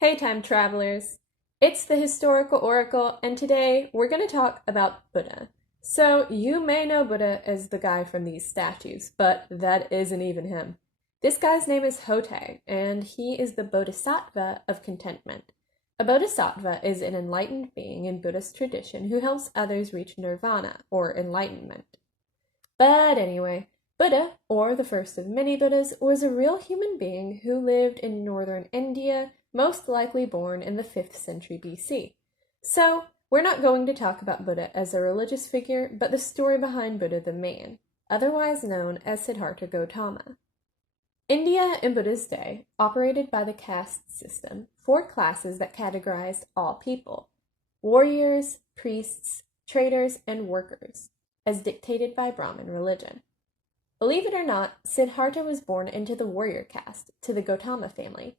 Hey, time travelers! It's the Historical Oracle, and today we're going to talk about Buddha. So, you may know Buddha as the guy from these statues, but that isn't even him. This guy's name is Hotei, and he is the Bodhisattva of contentment. A Bodhisattva is an enlightened being in Buddhist tradition who helps others reach nirvana, or enlightenment. But anyway, Buddha, or the first of many Buddhas, was a real human being who lived in northern India, most likely born in the 5th century BC. So, we're not going to talk about Buddha as a religious figure, but the story behind Buddha the man, otherwise known as Siddhartha Gautama. India in Buddha's day operated by the caste system, 4 classes that categorized all people: warriors, priests, traders, and workers, as dictated by Brahmin religion. Believe it or not, Siddhartha was born into the warrior caste, to the Gautama family.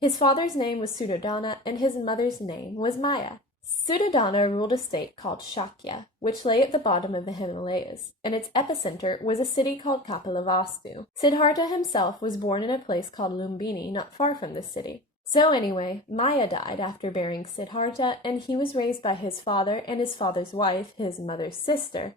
His father's name was Suddhodana, and his mother's name was Maya. Suddhodana ruled a state called Shakya, which lay at the bottom of the Himalayas, and its epicenter was a city called Kapilavastu. Siddhartha himself was born in a place called Lumbini, not far from this city. So anyway, Maya died after bearing Siddhartha, and he was raised by his father and his father's wife, his mother's sister,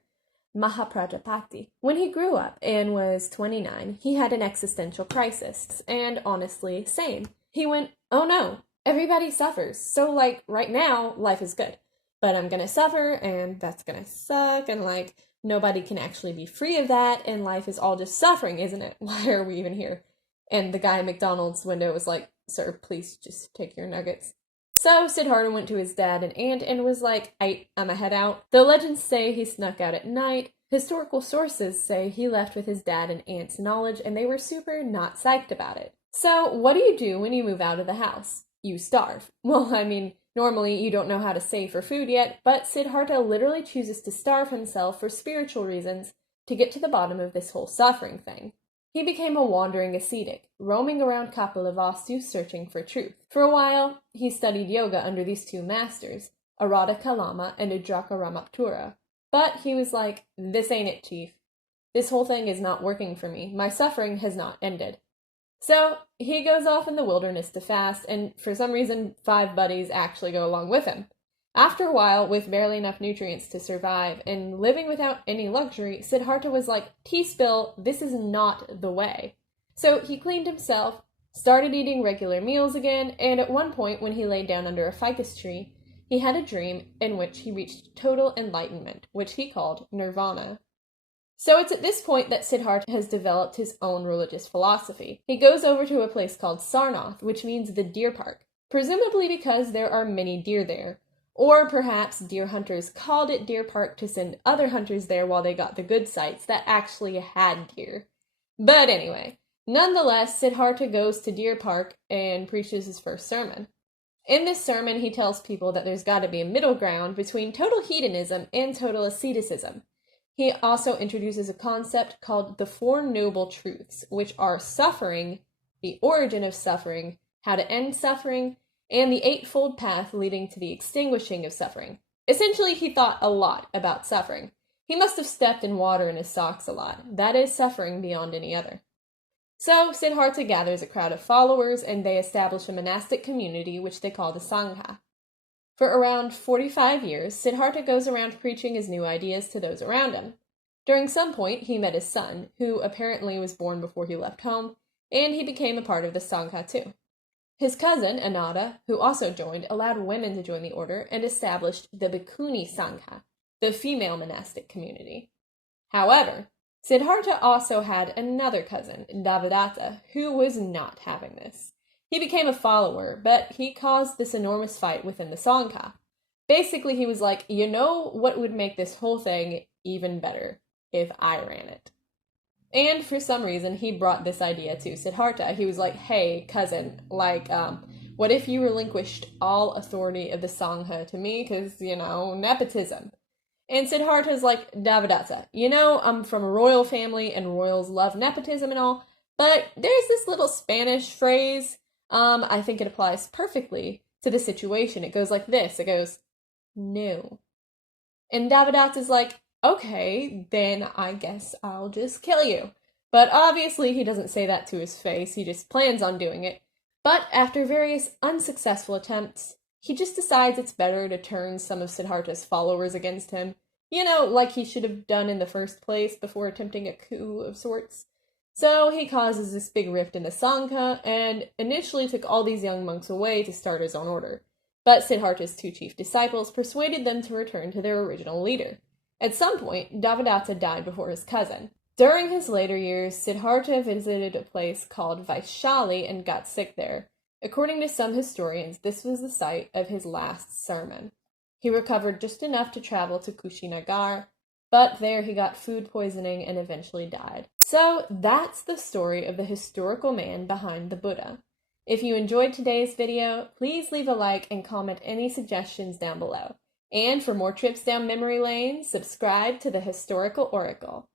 Mahaprajapati. When he grew up and was 29, he had an existential crisis, and honestly, same. He went, oh no, everybody suffers, so right now, life is good. But I'm gonna suffer, and that's gonna suck, and nobody can actually be free of that, and life is all just suffering, isn't it? Why are we even here? And the guy at McDonald's window was like, sir, please just take your nuggets. So Siddhartha went to his dad and aunt and was like, I'ma head out. The legends say he snuck out at night. Historical sources say he left with his dad and aunt's knowledge, and they were super not psyched about it. So what do you do when you move out of the house? You starve. Well, normally you don't know how to save for food yet, but Siddhartha literally chooses to starve himself for spiritual reasons to get to the bottom of this whole suffering thing. He became a wandering ascetic, roaming around Kapilavastu searching for truth. For a while, he studied yoga under these 2 masters, Arada Kalama and Udraka Ramaptura. But he was like, this ain't it, chief. This whole thing is not working for me. My suffering has not ended. So he goes off in the wilderness to fast, and for some reason 5 buddies actually go along with him. After a while, with barely enough nutrients to survive, and living without any luxury, Siddhartha was like, T-spill, this is not the way. So he cleaned himself, started eating regular meals again, and at one point when he laid down under a ficus tree, he had a dream in which he reached total enlightenment, which he called nirvana. So it's at this point that Siddhartha has developed his own religious philosophy. He goes over to a place called Sarnath, which means the deer park, presumably because there are many deer there. Or perhaps deer hunters called it deer park to send other hunters there while they got the good sites that actually had deer. But anyway, nonetheless, Siddhartha goes to deer park and preaches his first sermon. In this sermon, he tells people that there's got to be a middle ground between total hedonism and total asceticism. He also introduces a concept called the 4 Noble Truths, which are suffering, the origin of suffering, how to end suffering, and the 8-fold path leading to the extinguishing of suffering. Essentially, he thought a lot about suffering. He must have stepped in water in his socks a lot. That is suffering beyond any other. So, Siddhartha gathers a crowd of followers, and they establish a monastic community which they call the Sangha. For around 45 years, Siddhartha goes around preaching his new ideas to those around him. During some point, he met his son, who apparently was born before he left home, and he became a part of the Sangha too. His cousin, Ananda, who also joined, allowed women to join the order and established the Bhikkhuni Sangha, the female monastic community. However, Siddhartha also had another cousin, Devadatta, who was not having this. He became a follower, but he caused this enormous fight within the Sangha. Basically, he was like, you know what would make this whole thing even better? If I ran it. And for some reason, he brought this idea to Siddhartha. He was like, hey, cousin, what if you relinquished all authority of the Sangha to me? Because, nepotism. And Siddhartha's like, Devadatta, I'm from a royal family, and royals love nepotism and all, but there's this little Spanish phrase, I think it applies perfectly to the situation. It goes like this. It goes, no. And Devadatta's like, okay, then I guess I'll just kill you. But obviously he doesn't say that to his face, he just plans on doing it. But after various unsuccessful attempts, he just decides it's better to turn some of Siddhartha's followers against him. Like he should have done in the first place before attempting a coup of sorts. So he causes this big rift in the Sangha and initially took all these young monks away to start his own order. But Siddhartha's two chief disciples persuaded them to return to their original leader. At some point, Devadatta died before his cousin. During his later years, Siddhartha visited a place called Vaishali and got sick there. According to some historians, this was the site of his last sermon. He recovered just enough to travel to Kushinagar, but there he got food poisoning and eventually died. So that's the story of the historical man behind the Buddha. If you enjoyed today's video, please leave a like and comment any suggestions down below. And for more trips down memory lane, subscribe to the Historical Oracle.